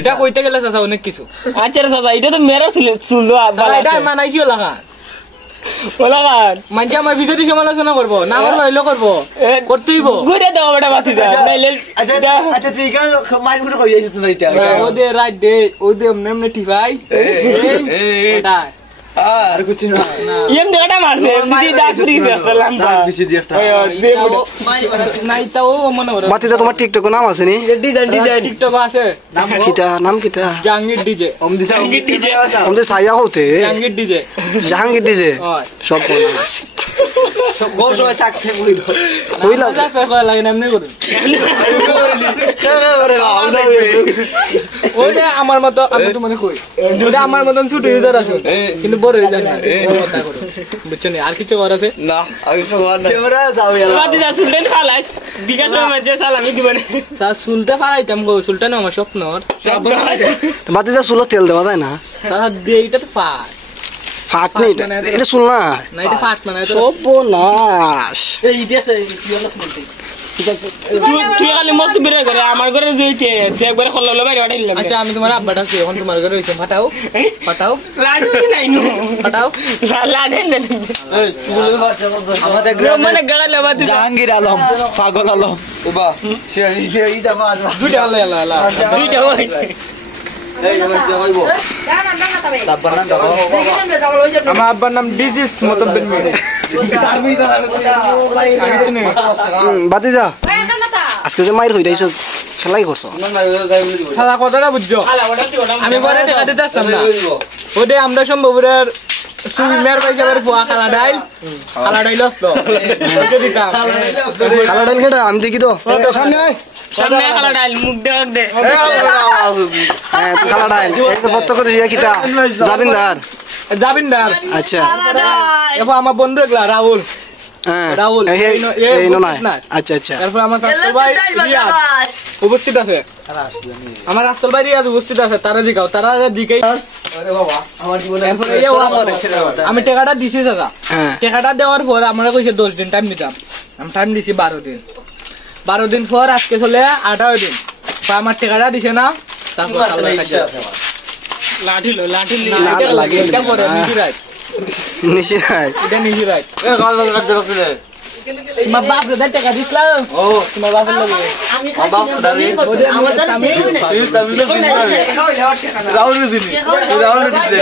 এটা কইতে গেলে চাচা অনেক কিছু। আচ্ছা রে চাচা, এটা তো মেরা চুল এটা মানাইছি ওলাখান মানছি আমার ভিতরে সমালোচনা করবো না, আমার হইলো করবো করতেইব। ঘুরে দাও বেটা বাতি যা আচ্ছা তুই কেন মাইন্ড করে কই যাইছিস না এটা? ওদে রাত দে ওদে এমনি টিভাই ওটা আর কিছু না এম দেটা মারছে এমনি দাস ফ্রি একটা লাম্বা বেশি দি একটা নাই তাও মনে করে বাতিদা তোমার টিকটক নাম আছে নি? ডিজাইন টিকটক আছে নাম কিটা? জাহাঙ্গীর ডিজে। জাহাঙ্গীর ডিজে আমাদের সাইয়া হতে জাহাঙ্গীর ডিজে সব নাম আছে। বহুত সময় চাকছে কইলো কইলা লাগে না এমনি করে ওইটা আমার মতো আমি তো মনে কই ওটা আমার মতন ছোট ইউজার আছে কিন্তু বড় ইউজার না বুঝছেন। আর কিছু করার আছে না আমি তো ক্যামেরা যাও ইয়ার বাতি যা চুলটা ফালাস বিকাশ মধ্যে সালামি দিবেন স্যার চুলটা ফালাইতাম গো, চুলটা না আমার স্বপ্ন। বাতিদা চুলো তেল দেওয়া যায় না? স্যার দিয়ে এটা তো ফাট নেই এটা চুল না, না এটা ফাট মানে সর্বনাশ। তুই খালি মত বেরে করে আমার ঘরে দিতে তুই একবার খল্লালে বাইরে ওঠাই দিলাম। আচ্ছা আমি তোমার আব্বাটা আছি এখন তোমার ঘরে হইছে ফাটাও ফাটাও লাডু নাই নো ফাটাও লাডেন না আমাদের মানে গালে বাতি জাহাঙ্গীর আলম পাগল আলম ওবা সে এইটা মাছ দুইটা আল্লাহ আল্লাহ আল্লাহ দুইটা ওই আমার আব্বার নাম ডিজিস মতব্বির মিয়া। বাতিদা আজকে যে মাইর হইতাইছ খেলাই করছ সাদা কথাটা বুঝছো, আমি পরে দেখাতে চাচ্ছিলাম না ওটা আমরা সম্ভবের সুবি মের পয়সা বের ফুয়া খালা ডাইল আসলো দিতাম খালা ডাইল কেটা আমি দেখি তো সামনে আয় সামনে খালা ডাইল মুখ দেখ দে হ্যাঁ তুই খালা ডাইল একটা ফটো করে দিয়া কিটা জাবিনদার আচ্ছা এরপর আমার বন্ধু একলা রাহুল হ্যাঁ রাহুল এই না আচ্ছা আচ্ছা তারপর আমার রাস্তাল ভাই রিয়াজ উপস্থিত আছে, আমার রাস্তাল ভাই রিয়াজ উপস্থিত আছে। তারা জিগাও তারা দিকেই আমি টাকাটা দিছি দাদা। টাকাটা দেওয়ার পর আমরা কইছে 10 দিন টাইম নিতাম, আমি টাইম দিছি 12 দিন পর আজকে চলে 18 দিন আমার টাকাটা দিছে না। তারপর লাঠি লাগে এটা করে নিশি রাইট এটা নিশি রাইট মা বাপ রে টাকা দিছলাম ও তোমার বাপের লাগে আমি বাপ দাঁড়ি আমার দাঁড়ি রাহুল দিছি রাহুল দিছে